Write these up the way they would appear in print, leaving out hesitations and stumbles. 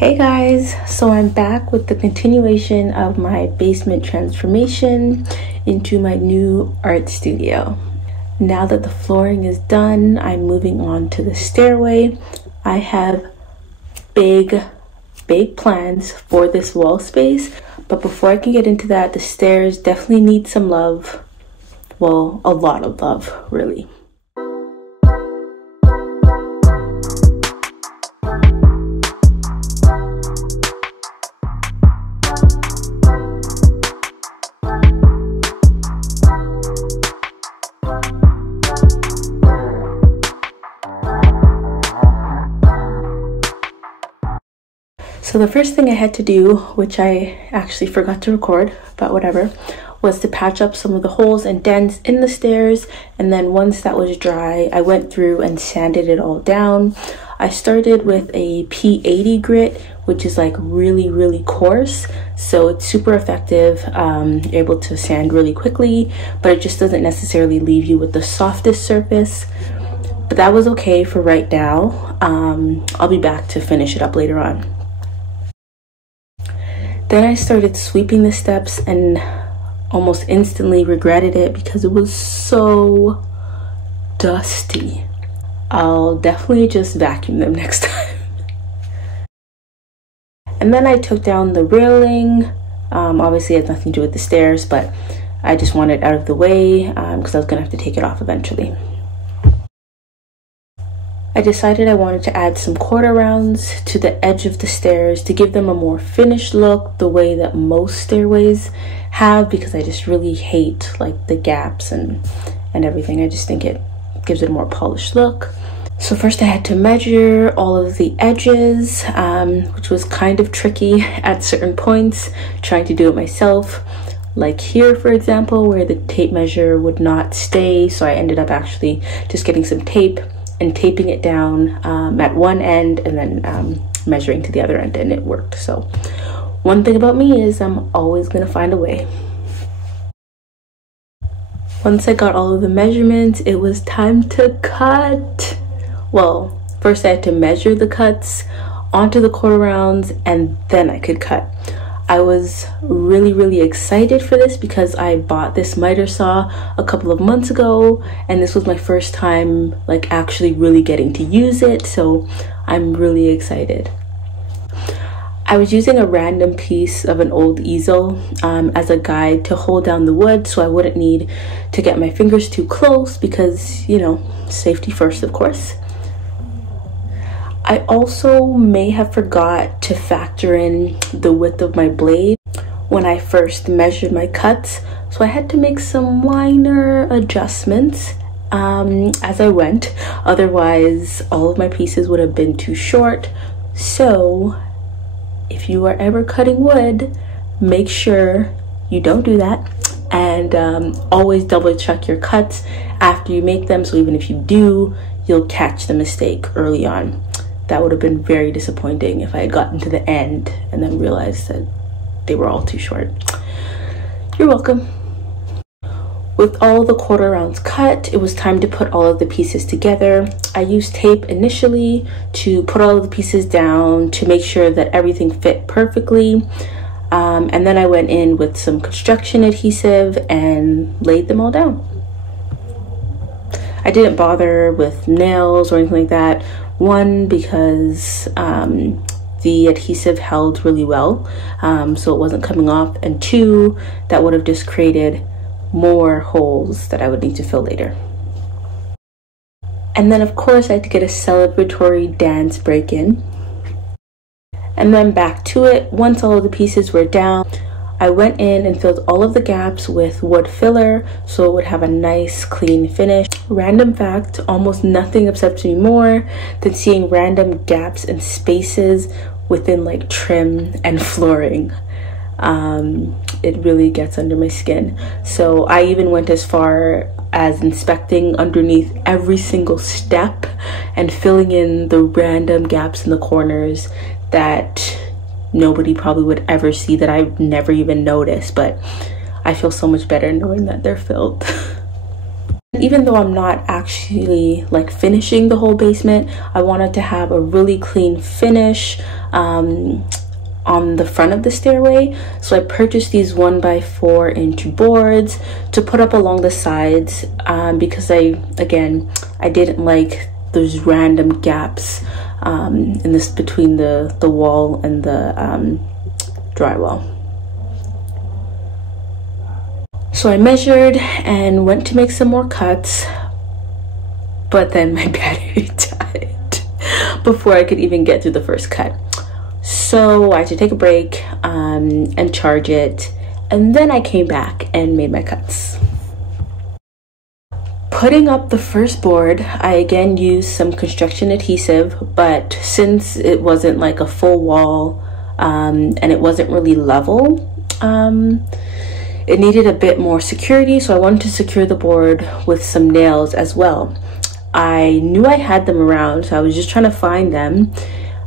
Hey guys, so I'm back with the continuation of my basement transformation into my new art studio. Now that the flooring is done, I'm moving on to the stairway. I have big plans for this wall space, but before I can get into that, the stairs definitely need some love. Well, a lot of love, really. So the first thing I had to do, which I actually forgot to record, but whatever, was to patch up some of the holes and dents in the stairs. And then once that was dry, I went through and sanded it all down. I started with a P80 grit, which is like really coarse. So it's super effective. You're able to sand really quickly, but it just doesn't necessarily leave you with the softest surface. But that was okay for right now. I'll be back to finish it up later on. Then I started sweeping the steps and almost instantly regretted it because it was so dusty. I'll definitely just vacuum them next time. And then I took down the railing. Obviously it has nothing to do with the stairs, but I just wanted it out of the way because I was gonna have to take it off eventually. I decided I wanted to add some quarter rounds to the edge of the stairs to give them a more finished look, the way that most stairways have, because I just really hate like the gaps and everything. I just think it gives it a more polished look. So first I had to measure all of the edges, which was kind of tricky at certain points, trying to do it myself. Like here, for example, where the tape measure would not stay, so I ended up actually just getting some tape and taping it down at one end and then measuring to the other end, and it worked. So one thing about me is I'm always gonna find a way. Once I got all of the measurements, it was time to cut. Well, first I had to measure the cuts onto the quarter rounds and then I could cut. I was really excited for this because I bought this miter saw a couple of months ago and this was my first time like actually really getting to use it, so I'm really excited. I was using a random piece of an old easel as a guide to hold down the wood so I wouldn't need to get my fingers too close because, you know, safety first, of course. I also may have forgot to factor in the width of my blade when I first measured my cuts, so I had to make some minor adjustments as I went. Otherwise, all of my pieces would have been too short. So if you are ever cutting wood, make sure you don't do that, and always double check your cuts after you make them, so even if you do, you'll catch the mistake early on. That would have been very disappointing if I had gotten to the end and then realized that they were all too short. You're welcome. With all the quarter rounds cut, it was time to put all of the pieces together. I used tape initially to put all of the pieces down to make sure that everything fit perfectly. And then I went in with some construction adhesive and laid them all down. I didn't bother with nails or anything like that. One, because the adhesive held really well, so it wasn't coming off, and two, that would have just created more holes that I would need to fill later. And then of course I had to get a celebratory dance break in. And then back to it, once all of the pieces were down, I went in and filled all of the gaps with wood filler so it would have a nice clean finish. Random fact, almost nothing upsets me more than seeing random gaps and spaces within like trim and flooring. It really gets under my skin. So I even went as far as inspecting underneath every single step and filling in the random gaps in the corners that nobody probably would ever see, that I've never even noticed, but I feel so much better knowing that they're filled. Even though I'm not actually like finishing the whole basement, I wanted to have a really clean finish. on the front of the stairway. So I purchased these 1x4" boards to put up along the sides, because I didn't like those random gaps in this between the wall and the drywall. So I measured and went to make some more cuts, but then my battery died before I could even get through the first cut. So I had to take a break and charge it, and then I came back and made my cuts. Putting up the first board, I again used some construction adhesive, but since it wasn't like a full wall and it wasn't really level, it needed a bit more security, so I wanted to secure the board with some nails as well. I knew I had them around, so I was just trying to find them.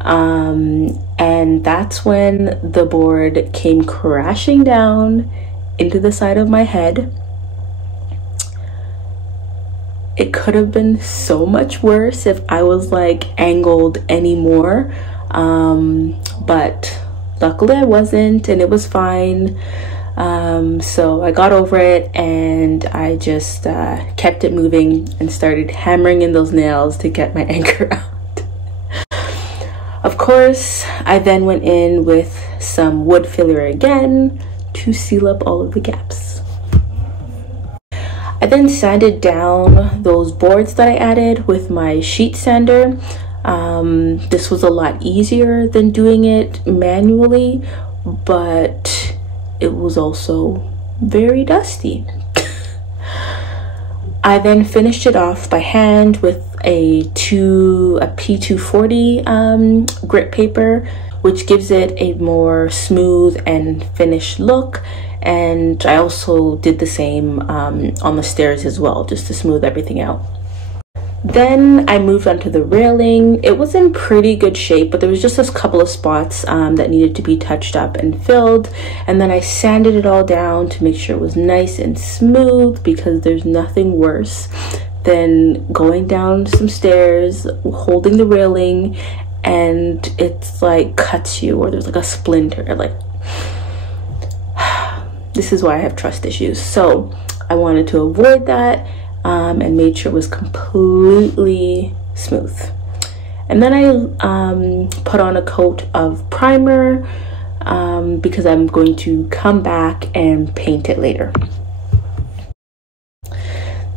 And that's when the board came crashing down into the side of my head. It could have been so much worse if I was like angled anymore, but luckily I wasn't, and it was fine. So I got over it, and I just kept it moving and started hammering in those nails to get my anchor out. Of course, I then went in with some wood filler again to seal up all of the gaps. I then sanded down those boards that I added with my sheet sander. This was a lot easier than doing it manually, but it was also very dusty. I then finished it off by hand with a P240 grit paper, which gives it a more smooth and finished look. And I also did the same on the stairs as well, just to smooth everything out. Then I moved onto the railing. It was in pretty good shape, but there was just a couple of spots that needed to be touched up and filled. And then I sanded it all down to make sure it was nice and smooth, because there's nothing worse than going down some stairs, holding the railing, and it's like cuts you, or there's like a splinter. Like, this is why I have trust issues. So I wanted to avoid that. And made sure it was completely smooth. And then I put on a coat of primer because I'm going to come back and paint it later.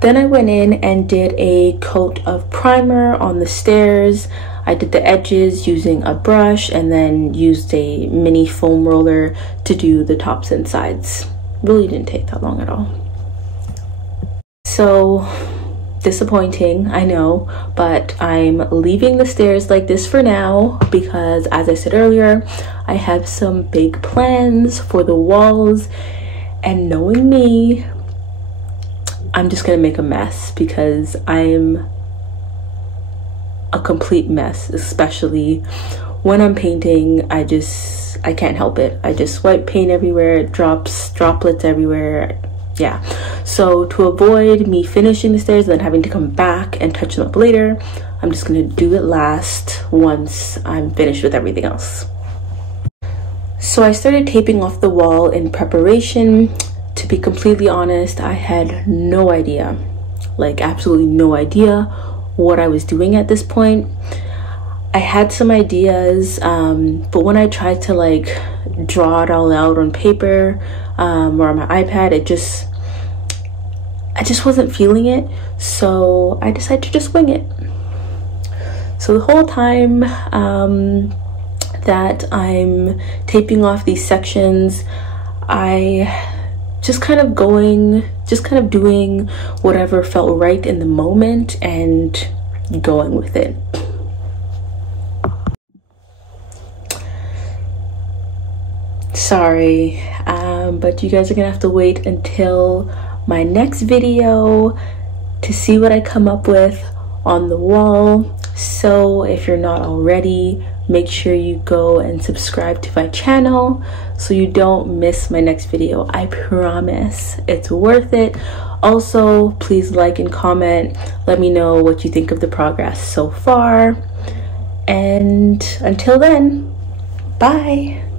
Then I went in and did a coat of primer on the stairs. I did the edges using a brush and then used a mini foam roller to do the tops and sides. Really didn't take that long at all. So disappointing, I know, but I'm leaving the stairs like this for now because, as I said earlier, I have some big plans for the walls, and knowing me, I'm just gonna make a mess because I'm a complete mess, especially when I'm painting. I can't help it. I just wipe paint everywhere, it drops droplets everywhere. Yeah, so to avoid me finishing the stairs and then having to come back and touch them up later, I'm just gonna do it last once I'm finished with everything else. So I started taping off the wall in preparation. To be completely honest, I had no idea, like absolutely no idea what I was doing at this point. I had some ideas, but when I tried to like draw it all out on paper or on my iPad, I just wasn't feeling it. So I decided to just wing it. So the whole time that I'm taping off these sections, I just kind of doing whatever felt right in the moment and going with it. Sorry, but you guys are gonna have to wait until my next video to see what I come up with on the wall. So if you're not already, make sure you go and subscribe to my channel so you don't miss my next video. I promise it's worth it. Also, please like and comment. Let me know what you think of the progress so far. And until then, Bye.